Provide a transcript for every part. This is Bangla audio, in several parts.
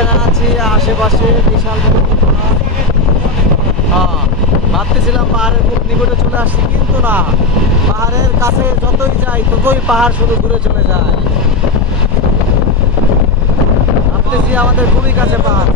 এখানে আছি আশেপাশে বিশাল বড় পাহাড়। হ্যাঁ, ভাবতেছিলাম পাহাড়ের খুব নিকটে চলে আসছি, কিন্তু না, পাহাড়ের কাছে যতই যাই ততই পাহাড় শুধু দূরে চলে যায়। ভাবতেছি আমাদের খুবই কাছে পাহাড়।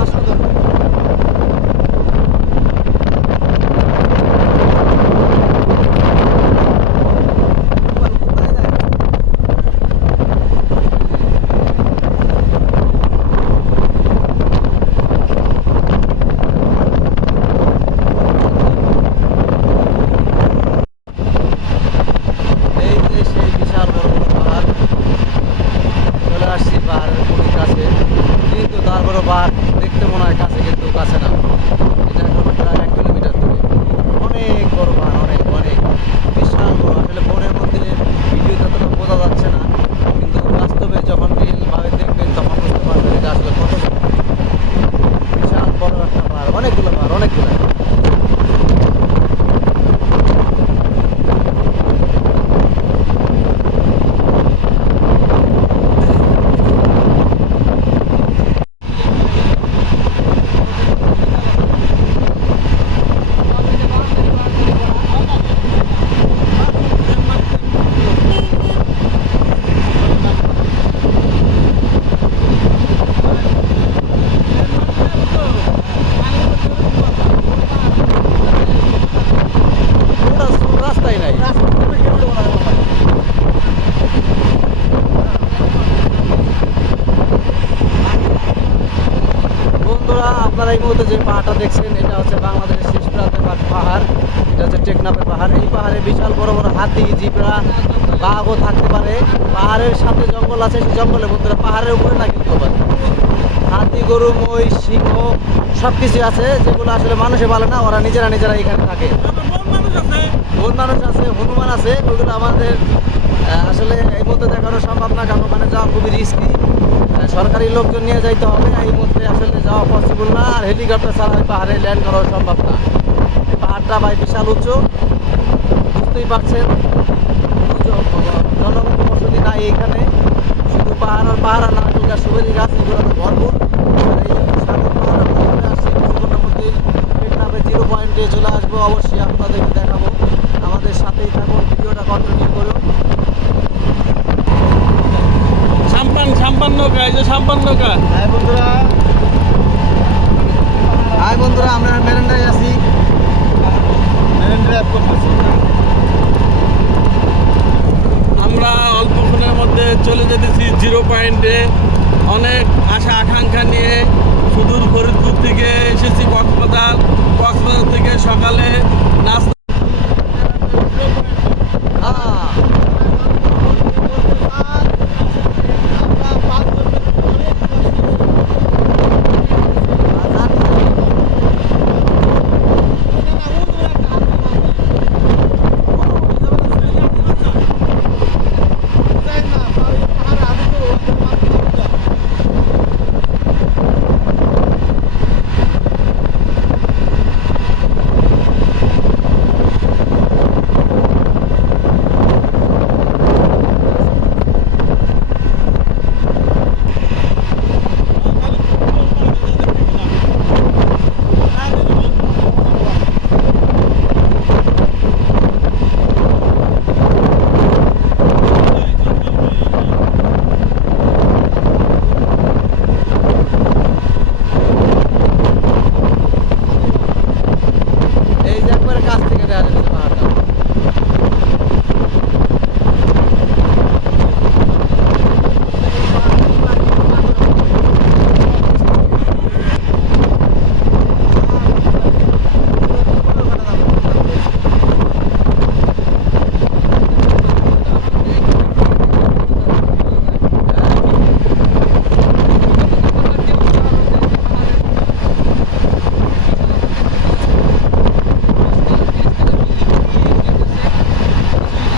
অসাধারণ। এই যে সেই বিশাল বড় বড় পাহাড়, চলে আসছি পাহাড়ের খুবই কাছে, কিন্তু তারপরে পাহাড় দেখতে মনে হয় কাছে, কিন্তু কাছে না। এটা এখন প্রায় 1 কিলোমিটার দূরে। অনেক বড় পাহাড়, অনেক অনেক বিশাল বড়। আসলে ফোনের মধ্যে ভিডিওতে ততটা বোঝা যাচ্ছে না, কিন্তু বাস্তবে যখন রিয়েল ভাবে দেখবেন তখন বুঝতে পারবেন এটা আসলে কত বড়। বিশাল বড় একটা পাহাড়, অনেকগুলো পাহাড়, অনেকগুলো। রাস্তাই নাই। বন্ধুরা, আপনারা এই মুহূর্তে যে পাহাড়টা দেখছেন এটা হচ্ছে বাংলাদেশের শেষ প্রান্তের পাহাড়। এটা হচ্ছে টেকনাফের পাহাড়। এই পাহাড়ে বিশাল বড় বড় হাতি, জিবরা, বাঘও থাকতে পারে। পাহাড়ের সাথে জঙ্গল আছে, সেই জঙ্গলে বন্ধুরা, পাহাড়ের উপরে না কিন্তু আবার হাতি, গরু, মহিষ, সিংহ সব কিছু আছে, যেগুলো আসলে মানুষে বলে না, ওরা নিজেরা নিজেরা এখানে থাকে। বন মানুষ আছে, হনুমান আছে, ওগুলো আমাদের আসলে এই মুহূর্তে দেখানো সম্ভব না, কারণ ওখানে যাওয়া খুবই রিস্কি। সরকারি লোকজন নিয়ে যাইতে হবে, এই মুহূর্তে আসলে যাওয়া পসিবল না, আর হেলিকপ্টার ছাড়া এই পাহাড়ে ল্যান্ড করা সম্ভব না। এই পাহাড়টা ভাই বিশাল উঁচু, বুঝতেই পারছেন। জনবসতি নাই এইখানে, শুধু পাহাড় আর পাহাড়, আর নারকেল গাছ, সুবেরি গাছ, এগুলো ভরপুর। আর এই সাগর পাহাড় চলে আসছি কিছুক্ষণের মধ্যেই টেকনাফে 0 পয়েন্টে চলে আসবো, অবশ্যই আপনাদেরকে দেখাবো। আমাদের সাথেই থাকুন, ভিডিওটা কন্টিনিউ করুন। সাম্পান্ন এই যে সাম্পান্ন হাই বন্ধুরা, হাই বন্ধুরা, আমরা মেরেন্ডায় আছি, মেরেন্ডায় করতেছি। আমরা অল্পক্ষণের মধ্যে চলে যেতেছি 0 পয়েন্টে। অনেক আশা আকাঙ্ক্ষা নিয়ে সুদূর ফরিদপুর থেকে এসেছি কক্সবাজার। কক্সবাজার থেকে সকালে নাস্তা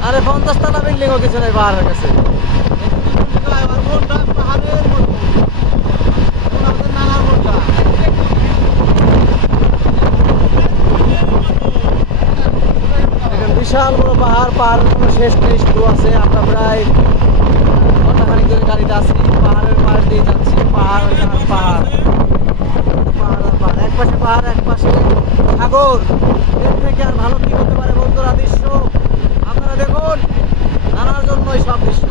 আরে 50 তলা বিল্ডিংও কিছু নেই পাহাড়ের কাছে। বিশাল বড় পাহাড়, পাহাড়ের কোনো শেষ নেই, শুরু আছে। আমরা প্রায় ঘন্টাখানিক ধরে গাড়িতে আছি, পাহাড়ের পাশ দিয়ে যাচ্ছি, পাহাড় আর পাহাড়, পাহাড় আর পাহাড়, এক পাশে পাহাড় এক পাশে সাগর। এর থেকে আর ভালো কি হতে পারে বন্ধুরা? দৃশ্য আপনারা দেখুন, নানার জন্যই সব দৃশ্য।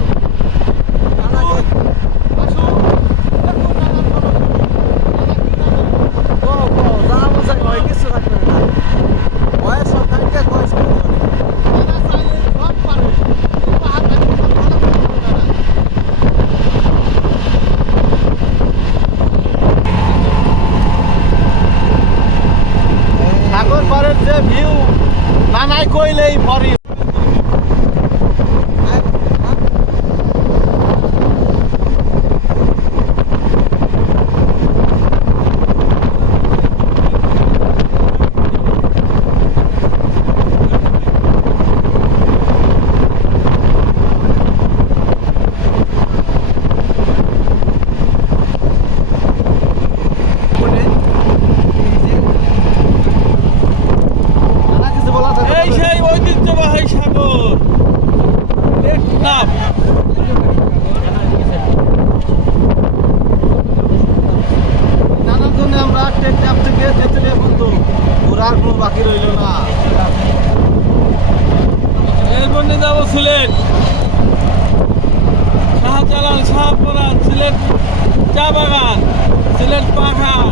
নানাকে যা বোঝাই হয় কিছু থাকবে না, বয়স সরকারকে বয়স করে দেবে। সাগর পাড়ের যে ভিউ নানাই কইলেই পরি। নানা কিছু বলা থাকবে? এই সেই ঐতিহ্যবাহী সাগর টেকনাফ। নানার জন্য আমরা টেকনাফ থেকে যেতে বন্ধু ঘোরার কোনো বাকি রইল না। এরপর নিয়ে যাবো সিলেট, শাহজালাল, শাহপরান, সিলেট চা বাগান, সিলেট পাহাড়,